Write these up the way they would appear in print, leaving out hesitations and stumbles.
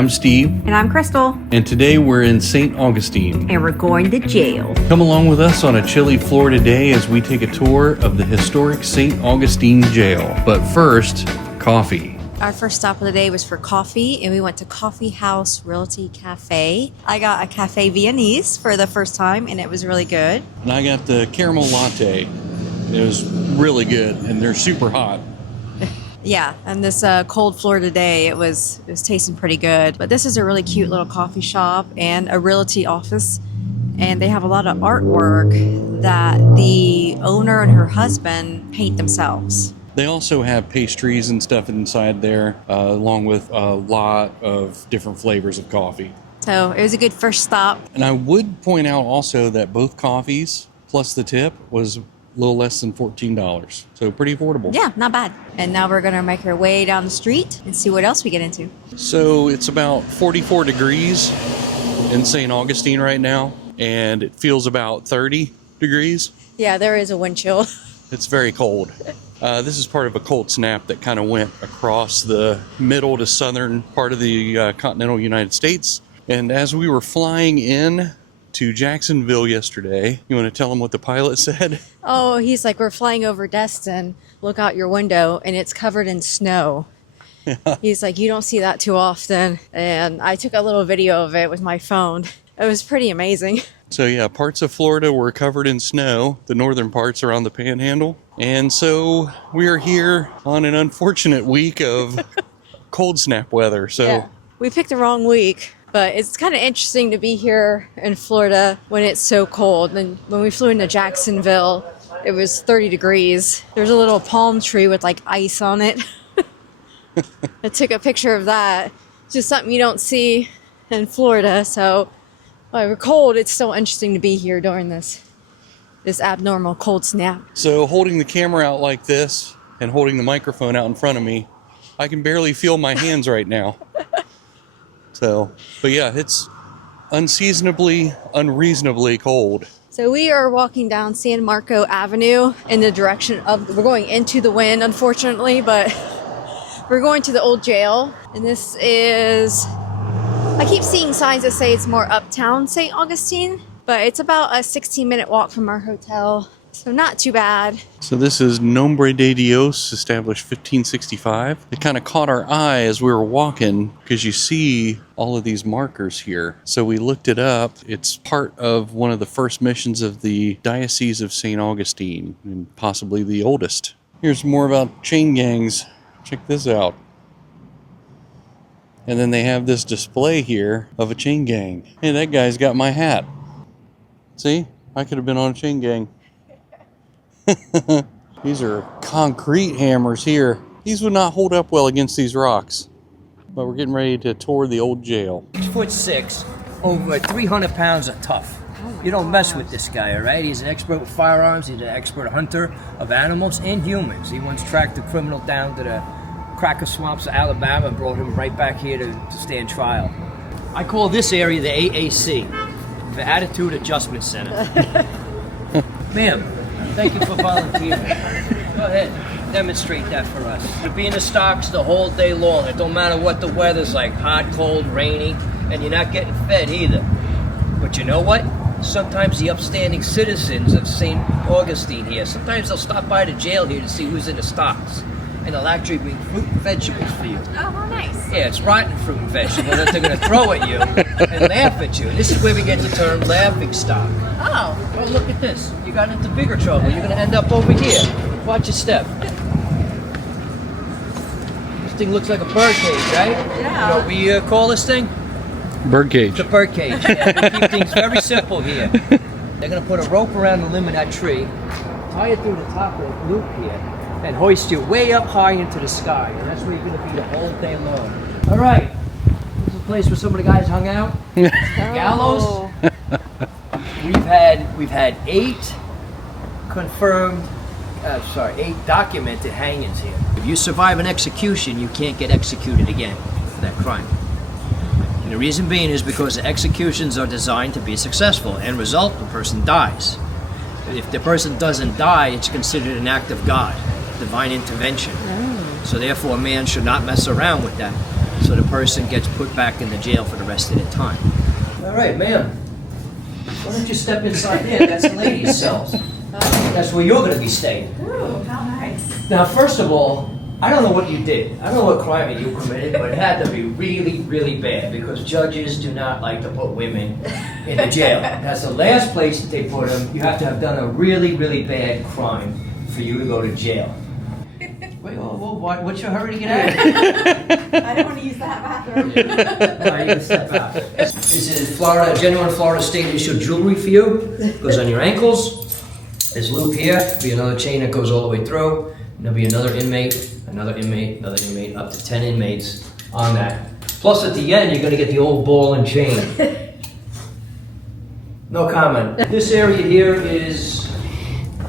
I'm Steve. And I'm Crystal. And today we're in St. Augustine. And we're going to jail. Come along with us on a chilly Florida day as we take a tour of the historic St. Augustine Jail. But first, coffee. Our first stop of the day was for coffee, and we went to Coffee House Realty Cafe. I got a Cafe Viennese for the first time, and it was really good. And I got the caramel latte. It was really good, and they're super hot. Yeah, and this cold Florida day, it was tasting pretty good. But this is a really cute little coffee shop and a realty office, and they have a lot of artwork that the owner and her husband paint themselves. They also have pastries and stuff inside there, along with a lot of different flavors of coffee. So it was a good first stop. And I would point out also that both coffees plus the tip was a little less than $14. So pretty affordable. Yeah, not bad. And now we're going to make our way down the street and see what else we get into. So it's about 44 degrees in St. Augustine right now, and it feels about 30 degrees. Yeah, there is a wind chill. It's very cold. This is part of a cold snap that kind of went across the middle to southern part of the continental United States. And as we were flying in to Jacksonville yesterday, you want to tell them what the pilot said? Oh, he's like, we're flying over Destin. Look out your window, and it's covered in snow. Yeah. He's like, you don't see that too often. And I took a little video of it with my phone. It was pretty amazing. So yeah, parts of Florida were covered in snow. The northern parts are on the panhandle. And so we are here on an unfortunate week of cold snap weather. So yeah, we picked the wrong week, but it's kind of interesting to be here in Florida when it's so cold. And when we flew into Jacksonville, it was 30 degrees. There's a little palm tree with like ice on it. I took a picture of that. It's just something you don't see in Florida. So while we're cold, it's still interesting to be here during this abnormal cold snap. So holding the camera out like this and holding the microphone out in front of me, I can barely feel my hands right now. So, but yeah, it's unseasonably, unreasonably cold. So we are walking down San Marco Avenue in the direction of, we're going into the wind, unfortunately, but we're going to the old jail. And this is, I keep seeing signs that say it's more uptown St. Augustine, but it's about a 16-minute walk from our hotel, so not too bad. So this is Nombre de Dios, established 1565. It kind of caught our eye as we were walking because you see all of these markers here. So we looked it up. It's part of one of the first missions of the Diocese of St. Augustine, and possibly the oldest. Here's more about chain gangs. Check this out. And then they have this display here of a chain gang. Hey, that guy's got my hat. See? I could have been on a chain gang. These are concrete hammers here. These would not hold up well against these rocks. But we're getting ready to tour the old jail. 6'6", over 300 pounds of tough. You don't mess with this guy, all right? He's an expert with firearms. He's an expert hunter of animals and humans. He once tracked a criminal down to the cracker swamps of Alabama and brought him right back here to stand trial. I call this area the AAC, the Attitude Adjustment Center. Ma'am, thank you for volunteering. Go ahead, demonstrate that for us. To be in the stocks the whole day long. It don't matter what the weather's like, hot, cold, rainy, and you're not getting fed either. But you know what? Sometimes the upstanding citizens of St. Augustine here, sometimes they'll stop by the jail here to see who's in the stocks. And they'll actually bring fruit and vegetables for you. Oh, how nice. Yeah, it's rotten fruit and vegetables that they're going to throw at you and laugh at you. And this is where we get the term laughing stock. Oh. Well, look at this. You got into bigger trouble. You're going to end up over here. Watch your step. This thing looks like a bird cage, right? Yeah. You know what we call this thing? Birdcage. It's a bird cage. Yeah, we keep things very simple here. They're going to put a rope around the limb of that tree, tie it through the top of the loop here, and hoist you way up high into the sky. And that's where you're going to be the whole day long. All right. This is a place where some of the guys hung out. Gallows. We've had 8 confirmed, 8 documented hangings here. If you survive an execution, you can't get executed again for that crime. And the reason being is because the executions are designed to be successful. End result, the person dies. If the person doesn't die, it's considered an act of God. Divine intervention. So therefore, man should not mess around with that. So the person gets put back in the jail for the rest of their time. All right, ma'am. Why don't you step inside there? That's the ladies' cells. That's where you're going to be staying. Ooh, how nice. Now, first of all, I don't know what you did. I don't know what crime you committed, but it had to be really, really bad because judges do not like to put women in the jail. That's the last place that they put them. You have to have done a really, really bad crime for you to go to jail. Wait, what's your hurry to get out? I don't want to use that bathroom. All right, you can step out. This is Florida, genuine Florida state issued jewelry for you. Goes on your ankles. There's a loop here. There'll be another chain that goes all the way through. And there'll be another inmate, another inmate, another inmate, up to 10 inmates on that. Plus at the end, you're gonna get the old ball and chain. No comment. This area here is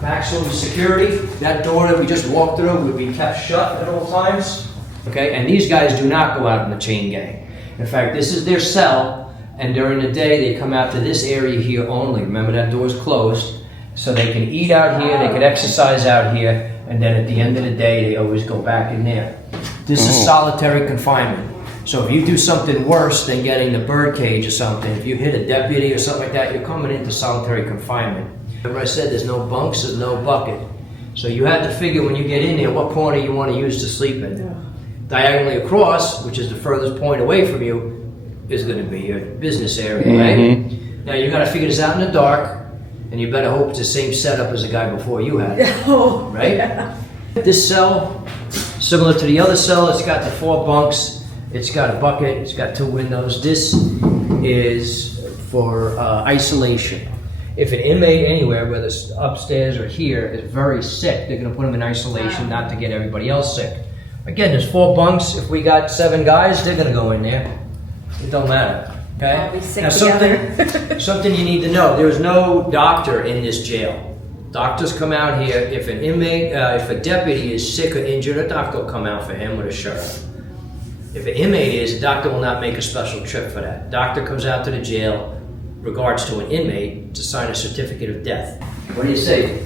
maximum security. That door that we just walked through would be kept shut at all times. Okay, and these guys do not go out in the chain gang. In fact, this is their cell, and during the day they come out to this area here only. Remember that door's closed, so they can eat out here, they can exercise out here, and then at the end of the day they always go back in there. This is solitary confinement. So if you do something worse than getting the bird cage or something, if you hit a deputy or something like that, you're coming into solitary confinement. Remember I said there's no bunks, there's no bucket. So you have to figure when you get in there what corner you want to use to sleep in. Diagonally across, which is the furthest point away from you, is going to be your business area, right? Now you got to figure this out in the dark, and you better hope it's the same setup as the guy before you had, right? Yeah. This cell, similar to the other cell, it's got the 4 bunks. It's got a bucket, it's got 2 windows. This is for isolation. If an inmate anywhere, whether it's upstairs or here, is very sick, they're gonna put them in isolation not to get everybody else sick. Again, there's 4 bunks. If we got 7 guys, they're gonna go in there. It don't matter, okay? I'll be sick now something you need to know, there's no doctor in this jail. Doctors come out here. If an inmate, if a deputy is sick or injured, a doctor will come out for him with a sheriff. If an inmate is, a doctor will not make a special trip for that. Doctor comes out to the jail, regards to an inmate, to sign a certificate of death. What do you say?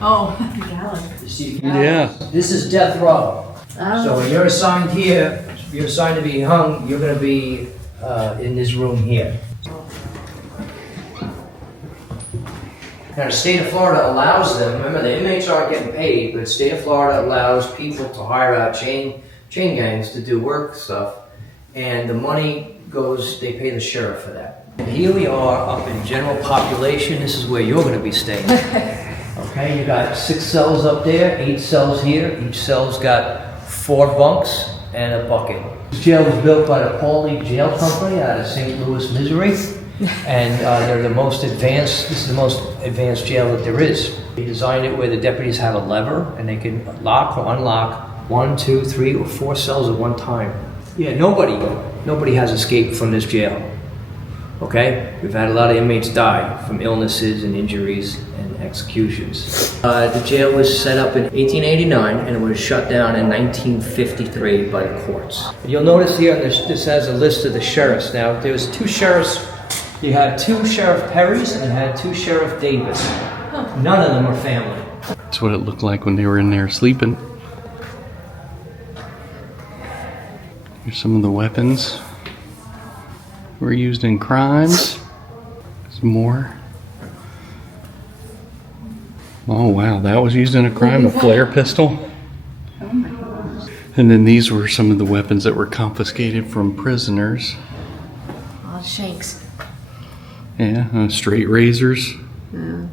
Oh, the gallows. Yeah. This is death row. Oh. So when you're assigned here, you're assigned to be hung, you're going to be in this room here. Now the state of Florida allows them, remember the inmates aren't getting paid, but the state of Florida allows people to hire out chain gangs to do work stuff, and the money goes, they pay the sheriff for that. And here we are up in general population. This is where you're going to be staying. Okay, you got 6 cells up there, 8 cells here. Each cell's got 4 bunks and a bucket. This jail was built by the Pauly Jail Company out of St. Louis, Missouri. And they're the most advanced, this is the most advanced jail that there is. They designed it where the deputies have a lever and they can lock or unlock 1, 2, 3, or 4 cells at one time. Yeah, nobody has escaped from this jail. Okay? We've had a lot of inmates die from illnesses and injuries and executions. The jail was set up in 1889 and it was shut down in 1953 by the courts. You'll notice here, this has a list of the sheriffs. Now, there was 2 sheriffs. You had 2 Sheriff Perrys and you had 2 Sheriff Davis. None of them were family. That's what it looked like when they were in there sleeping. Here's some of the weapons were used in crimes. Some more. Oh wow, that was used in a crime, a flare pistol. Oh my gosh. And then these were some of the weapons that were confiscated from prisoners. Oh, shanks. Yeah, straight razors. Yeah.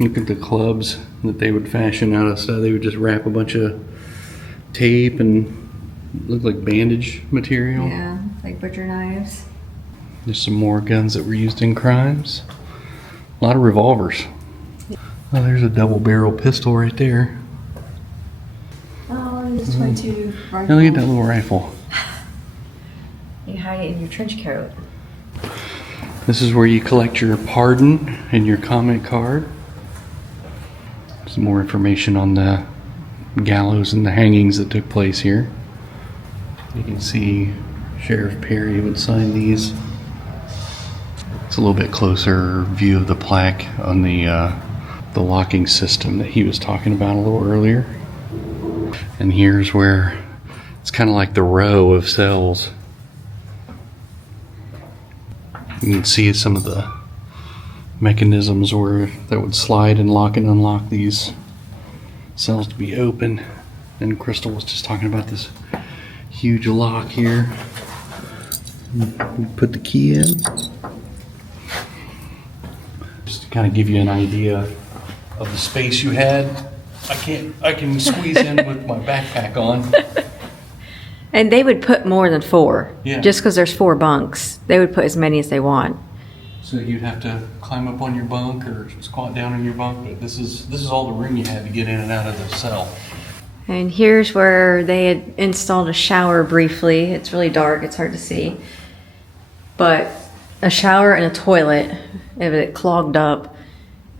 Look at the clubs that they would fashion out of stuff. They would just wrap a bunch of tape and look like bandage material. Yeah, like butcher knives. There's some more guns that were used in crimes. A lot of revolvers. Oh, there's a double barrel pistol right there. Oh, there's 22 rifles. Now look at that little rifle. You hide it in your trench coat. This is where you collect your pardon and your comment card. Some more information on the gallows and the hangings that took place here. You can see Sheriff Perry would sign these. It's a little bit closer view of the plaque on the locking system that he was talking about a little earlier. And here's where it It's kind of like the row of cells. You can see some of the mechanisms that would slide and lock and unlock these cells to be open. And Crystal was just talking about this huge lock here. We put the key in. Just to kind of give you an idea of the space you had. I can squeeze in with my backpack on. And they would put more than 4. Yeah. Just because there's 4 bunks, they would put as many as they want. So you'd have to climb up on your bunk or squat down in your bunk. But this is all the room you had to get in and out of the cell. And here's where they had installed a shower briefly. It's really dark, it's hard to see. But a shower and a toilet, it clogged up,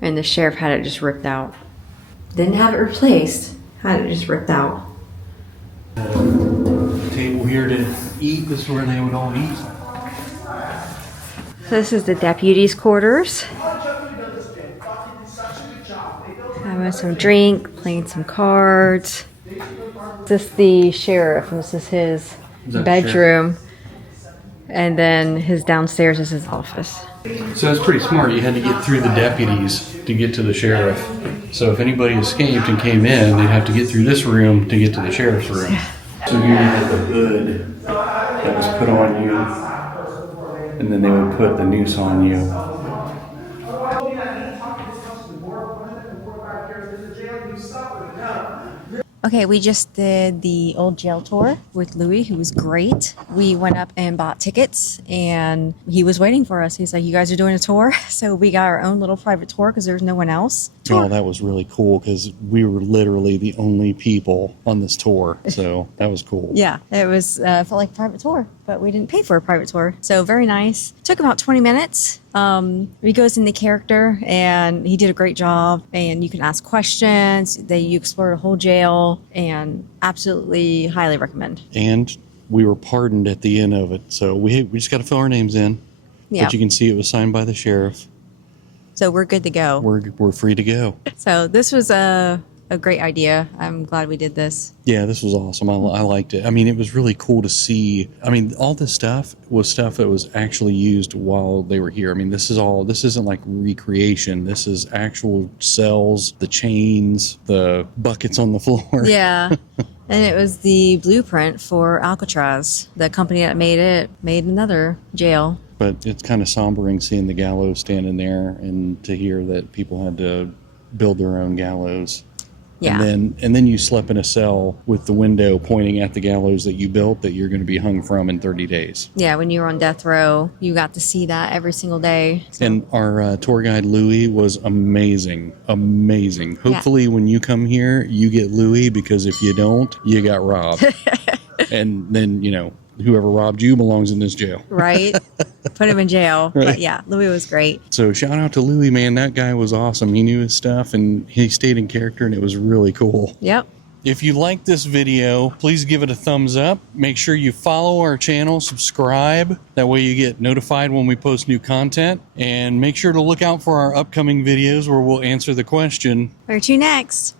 and the sheriff had it just ripped out. Didn't have it replaced, had it just ripped out. Table here to eat. This is where they would all eat. So this is the deputies' quarters. Having some drink, playing some cards. This is the sheriff, and this is his bedroom. And then his downstairs is his office. So it's pretty smart. You had to get through the deputies to get to the sheriff. So if anybody escaped and came in, they'd have to get through this room to get to the sheriff's room. So here you had the hood that was put on you, and then they would put the noose on you. Okay, we just did the old jail tour with Louis, who was great. We went up and bought tickets, and he was waiting for us. He's like, you guys are doing a tour? So we got our own little private tour because there's no one else. Oh, that was really cool because we were literally the only people on this tour. So that was cool. Yeah, it was felt like a private tour, but we didn't pay for a private tour. So very nice. Took about 20 minutes. He goes into character, and he did a great job. And you can ask questions. You explore the whole jail, and absolutely highly recommend. And we were pardoned at the end of it. So we just got to fill our names in. Yeah. But you can see it was signed by the sheriff. So we're good to go. We're free to go. So this was a great idea. I'm glad we did this. Yeah, this was awesome. I liked it. I mean, it was really cool to see. I mean, all this stuff was stuff that was actually used while they were here. I mean, this isn't like recreation. This is actual cells, the chains, the buckets on the floor. Yeah. And it was the blueprint for Alcatraz. The company that made it made another jail. But it's kind of sombering seeing the gallows standing there and to hear that people had to build their own gallows. Yeah. And then you slept in a cell with the window pointing at the gallows that you built that you're going to be hung from in 30 days. Yeah, when you were on death row, you got to see that every single day. So. And our tour guide, Louis, was amazing. Amazing. Hopefully when you come here, you get Louis, because if you don't, you got robbed. And then, whoever robbed you belongs in this jail. Right? Put him in jail. Right. But yeah, Louis was great. So shout out to Louis, man. That guy was awesome. He knew his stuff, and he stayed in character, and it was really cool. Yep. If you like this video, please give it a thumbs up. Make sure you follow our channel, subscribe. That way you get notified when we post new content. And make sure to look out for our upcoming videos where we'll answer the question, Where to next?